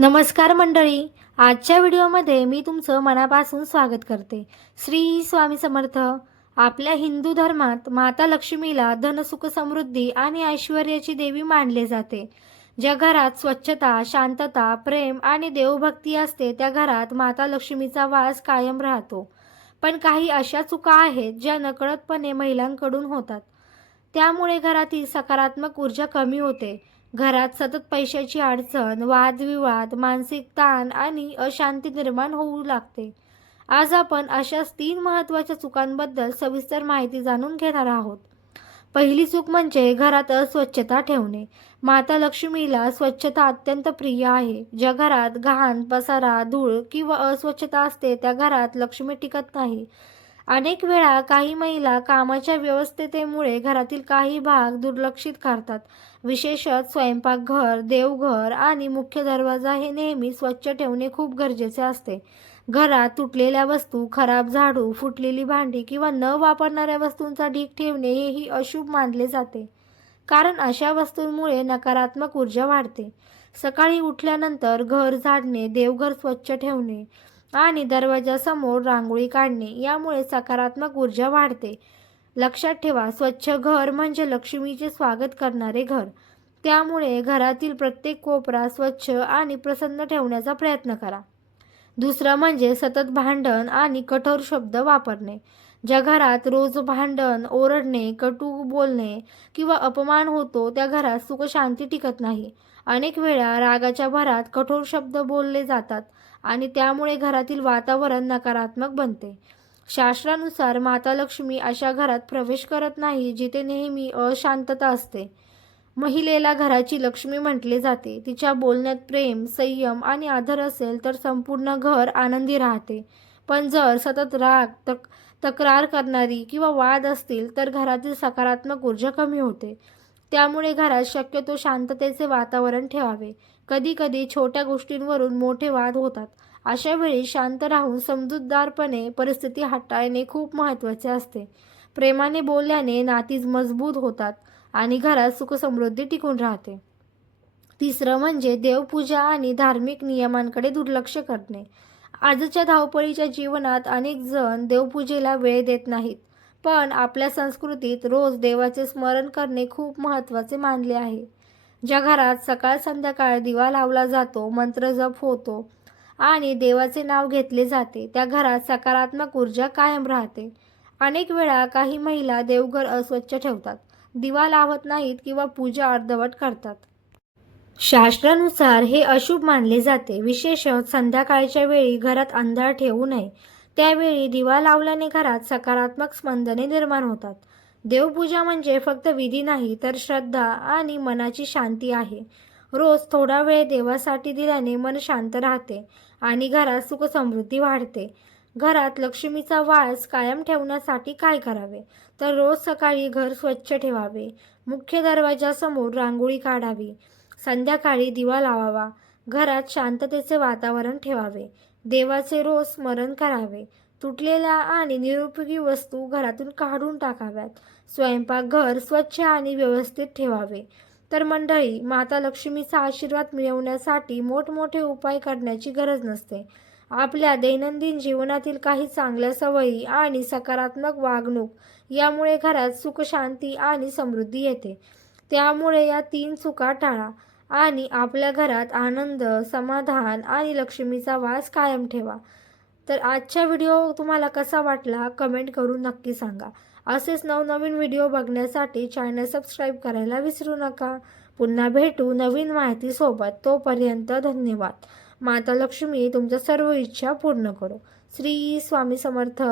नमस्कार मंडळी. आजच्या व्हिडिओमध्ये मी तुमचं मनापासून स्वागत करते. श्री स्वामी समर्थ. आपल्या हिंदू धर्मात माता लक्ष्मीला धन, सुख, समृद्धी आणि ऐश्वर्याची देवी मानले जाते. ज्या घरात स्वच्छता, शांतता, प्रेम आणि देवभक्ती असते त्या घरात माता लक्ष्मीचा वास कायम राहतो. पण काही अशा चुका आहेत ज्या नकळतपणे महिलांकडून होतात. त्यामुळे घरातील सकारात्मक ऊर्जा कमी होते. घरात सतत पैशाची अडचण, वादविवाद, मानसिक ताण आणि अशांती निर्माण होऊ लागते. आज आपण अशाच 3 महत्त्वाच्या चुकांबद्दल सविस्तर माहिती जाणून घेणार आहोत. पहिली चूक म्हणजे घरात अस्वच्छता ठेवणे. माता लक्ष्मीला स्वच्छता अत्यंत प्रिय आहे. ज्या घरात घाण, पसारा, धूळ किंवा अस्वच्छता असते त्या घरात लक्ष्मी टिकत नाही. अनेक वेळा काही महिला कामाच्या व्यस्ततेमुळे घरातील काही भाग दुर्लक्षित करतात. विशेषतः स्वयंपाकघर, देवघर आणि मुख्य दरवाजा हे नेहमी स्वच्छ ठेवणे खूप गरजेचे असते. घरात तुटलेल्या वस्तू, खराब झाडू, फुटलेली भांडी किंवा न वापरणाऱ्या वस्तूंचा ढीग ठेवणे हेही अशुभ मानले जाते. कारण अशा वस्तूंमुळे नकारात्मक ऊर्जा वाढते. सकाळी उठल्यानंतर घर झाडणे, देवघर स्वच्छ ठेवणे आणि दरवाजासमोर रांगोळी काढणे यामुळे सकारात्मक ऊर्जा वाढते. लक्षात ठेवा, स्वच्छ घर म्हणजे लक्ष्मीचे स्वागत करणारे घर. त्यामुळे घरातील प्रत्येक कोपरा स्वच्छ आणि प्रसन्न ठेवण्याचा प्रयत्न करा. दुसरं म्हणजे सतत भांडण आणि कठोर शब्द वापरणे. ज्या घरात रोज भांडण, ओरडणे, कटू बोलणे किंवा अपमान होतो त्या घरात सुख शांती टिकत नाही. अनेक वेळा रागाच्या भरात कठोर शब्द बोलले जातात आणि त्यामुळे घरातील वातावरण नकारात्मक बनते. शास्त्रानुसार माता लक्ष्मी अशा घरात प्रवेश करत नाही जिथे नेहमी अशांतता असते. महिलेला घराची लक्ष्मी म्हटले जाते. तिच्या बोलण्यात प्रेम, संयम आणि आदर असेल तर संपूर्ण घर आनंदी राहते. पण जर सतत राग, तक्रार करणारी किंवा वाद असतील तर घरातील सकारात्मक ऊर्जा कमी होते. त्यामुळे घरात शक्यतो शांततेचे वातावरण ठेवावे. कधी-कधी छोट्या गोष्टींवरून मोठे वाद होतात. अशा वेळी शांत राहून समजूतदारपणे परिस्थिती हाताळणे खूप महत्त्वाचे असते. प्रेमाने बोलल्याने नाती मजबूत होतात आणि घरात सुख-समृद्धी टिकून राहते. तिसरं म्हणजे देवपूजा आणि धार्मिक नियमांकडे दुर्लक्ष करणे. आजच्या धावपळीच्या जीवनात अनेक जण देवपूजेला वेळ देत नाहीत. पण आपल्या संस्कृतीत रोज देवाचे स्मरण करणे खूप महत्त्वाचे मानले आहे. ज्या घरात सकाळ संध्याकाळ दिवा लावला जातो, मंत्र जप होतो आणि देवाचे नाव घेतले जाते त्या घरात सकारात्मक ऊर्जा कायम राहते. अनेक वेळा काही महिला देवघर अस्वच्छ ठेवतात, दिवा लावत नाहीत किंवा पूजा अर्धवट करतात. शास्त्रानुसार हे अशुभ मानले जाते. विशेषतः संध्याकाळच्या वेळी घरात अंधार ठेवू नये. त्यावेळी दिवा लावल्याने घरात सकारात्मक स्पंदने निर्माण होतात. देवपूजा म्हणजे फक्त विधी नाही तर श्रद्धा आणि मनाची शांती आहे. रोज थोडा वेळ देवासाठी दिल्याने मन शांत राहते आणि घरात सुख समृद्धी वाढते. घरात लक्ष्मीचा वास कायम ठेवण्यासाठी काय करावे तर रोज सकाळी घर स्वच्छ ठेवावे, मुख्य दरवाजासमोर रांगोळी काढावी, संध्याकाळी दिवा लावावा, घरात शांततेचे वातावरण ठेवावे, देवाचे रोज स्मरण करावे, तुटलेल्या आणि निरुपयोगी वस्तू घरातून काढून टाकाव्यात, स्वयंपाकघर स्वच्छ आणि व्यवस्थित ठेवावे. तर मंडळी, माता लक्ष्मीचा आशीर्वाद मिळवण्यासाठी मोठमोठे उपाय करण्याची गरज नसते. आपल्या दैनंदिन जीवनातील काही चांगल्या सवयी आणि सकारात्मक वागणूक यामुळे घरात सुख, शांती आणि समृद्धी येते. त्यामुळे या 3 चुका टाळा आणि आपल्या घरात आनंद, समाधान आणि लक्ष्मीचा वास कायम ठेवा. तर आजचा व्हिडिओ तुम्हाला कसा वाटला कमेंट करून नक्की सांगा. असेच नवनवीन व्हिडिओ बघण्यासाठी चॅनल सबस्क्राईब करायला विसरू नका. पुन्हा भेटू नवीन माहितीसोबत. तोपर्यंत धन्यवाद. माता लक्ष्मी तुमच्या सर्व इच्छा पूर्ण करो. श्री स्वामी समर्थ.